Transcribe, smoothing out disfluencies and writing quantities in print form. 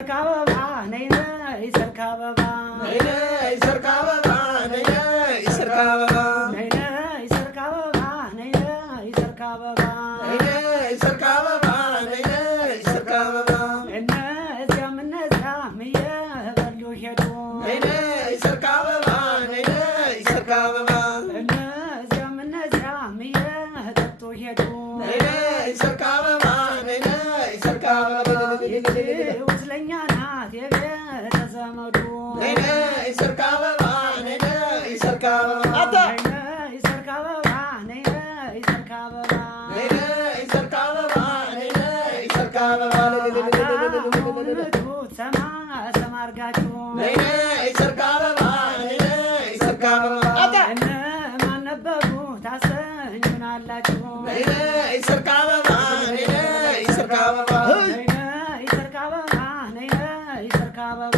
Sarkababa, nene, sarkababa, nene, sarkababa, nene, sarkababa, nene, sarkababa, nene, sarkababa, nene, sarkababa, nene, sarkababa, nene, zamne zamiye ballo hedo, nene, sarkababa, nene, sarkababa, nene, zamne zamiye tatto hedo, nene, sarkababa, nene, sarkababa, ውስለኛ ናት የቤተ ዘመዱ ነይነ ይሰርካ አበባ ነይነ ይሰርካ አበባ ነይነ ይሰርካ አበባ ነይነ ይሰርካ አበባ ነይነ ይሰርካ አበባ ነይነ ይሰርካ አበባ ምቱ ሰማ ሰማ አርጋችሁ ነይነ ይሰርካ አበባ ነይነ ይሰርካ አበባ እነ ማነበቡ ታሰኙናላችሁ ነይነ ይሰርካ አበባ ነይነ ይሰርካ አበባ ነይነ ይሰርካ አበባ ነይነ ይሰርካ አበባ